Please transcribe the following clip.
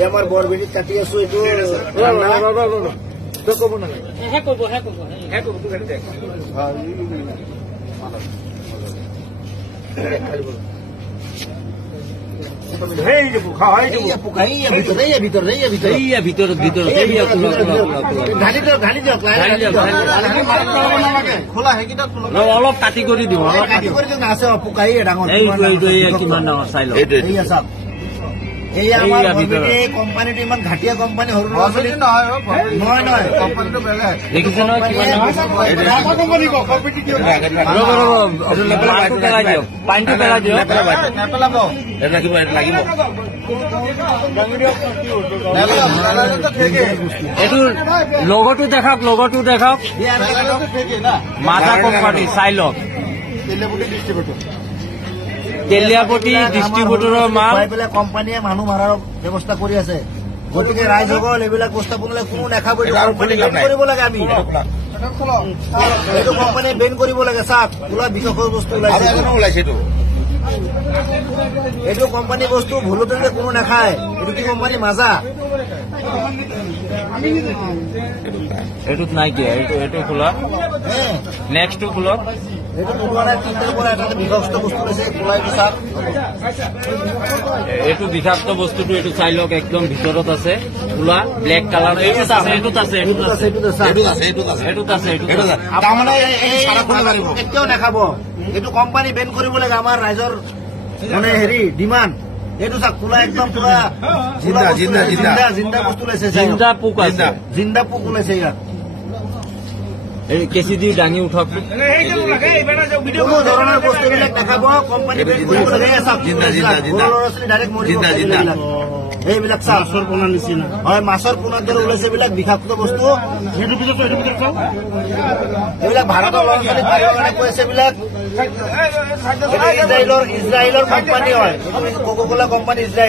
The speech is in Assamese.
আমাৰ বৰবেটি কাটি আছো এইটো কব না অলপ কাটি কৰি দিওঁ আছে পোকাই ডাঙৰ কিমান ডাঙৰ চাই লওঁ এই আমাৰ কোম্পানীটো ইমান ঘাটিয়া কোম্পানী সৰু ল'ৰা ছোৱালী নহয় নহয় কোম্পানীটো বেলেগ দেখিছে নহয় পানীটো পেলাই দিয়ক লাগিব এইটো লগতো দেখাওক মাথা কোম্পানী চাই লওক তেলিয়াপতি ডিষ্ট্ৰিবিউটৰৰ মাল কোম্পানীয়ে মানুহ মাৰাৰ ব্যৱস্থা কৰি আছে গতিকে ৰাইজসকল এইবিলাক প্ৰস্তাৱ কোনো নাখাব কৰিব লাগে আমি এইটো কোম্পানীয়ে বেন কৰিব লাগে চাওক ওলা বিষয়ৰ বস্তু ওলাইছে এইটো কোম্পানী বস্তু ভুলতে কোনো নাখায় এইটো কি কোম্পানী মাজা এইটোত নাই কি এইটো খোলা নেক্সটটো খোলক এইটো বিষাক্ত বস্তুটো এইটো চাই লওক একদম ভিতৰত আছে খোলা ব্লেক কালাৰ এইটোত আছে কেতিয়াও নাখাব এইটো কোম্পানী বেন কৰিব লাগে আমাৰ ৰাইজৰ মানে হেৰি ডিমাণ্ড এইটো চাওক খোলা একদম পুৰা জিন্দা বস্তু ওলাইছে জিন্দা পোক ওলাইছে ইয়াত কেঁচি দি দাঙি উঠক কোনো ধৰণৰ বস্তুবিলাক দেখাব কোম্পানী বেন কৰিব লাগে ডাইৰেক্ট মৰিব এইবিলাক মাছৰ পোনাৰ নিচিনা হয় মাছৰ পোনাৰ দৰে ওলাইছে এইবিলাক বিষাক্ত বস্তু এইবিলাক ভাৰতৰ ল'ৰা ছোৱালী পাৰিবৰ কাৰণে কৈ আছে এইবিলাক ইজৰাইলৰ কোম্পানী হয় কোকা কোলা কোম্পানী ইজৰাইল